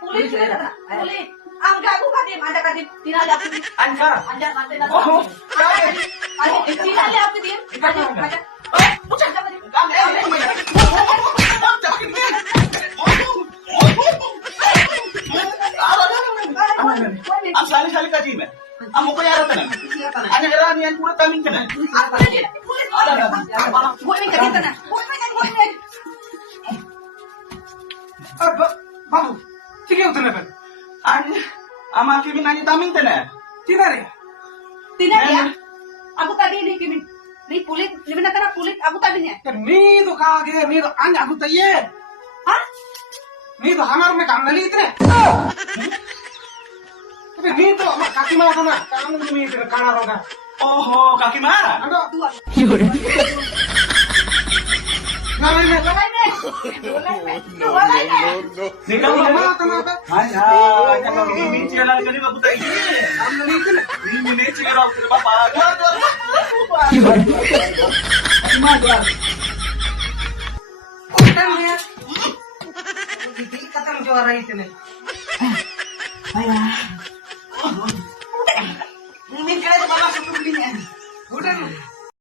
Pulis na. Pulis. Ang gago ka din, anda ka din, tinali ako din. Anja. Anda, anda na. Oh, kaya. Tinali ako din. Ikaw ka. Oh, pucha ka din. Ang sali-sali ka, Jim. Ang mukha yara ka na. Ano irani yan, pura taming ka na. Ako na din. Pulis. Buhay ka dito na. Buhay ka. बाबू ठीक आहे उतरलं पण आणि आम्हा किमी आणि तामिंग का na. ती नाही रे Tinali ah. Ako tadi ni Kimin. Ni pulit, ni mana kana pulit aku tadi nya. तर मी तो का गे मी तो आणि आपण तर ये Ha? मी तो हमार में काम नाही इतने अबे मी तो काकी मला था ना काम मी इतने खाना रहा Oh, kaki mara. अगं Dua. नाही नाही Walay na. Walay na. Ikaw मला na. आता ना आता Ay, kaka kimin siya lang kanina mabuta ini. काम नाही इतने Ini ni siya raw sa papa. कुठे नाही किती कथा म्हणजे वर इतने Ayah.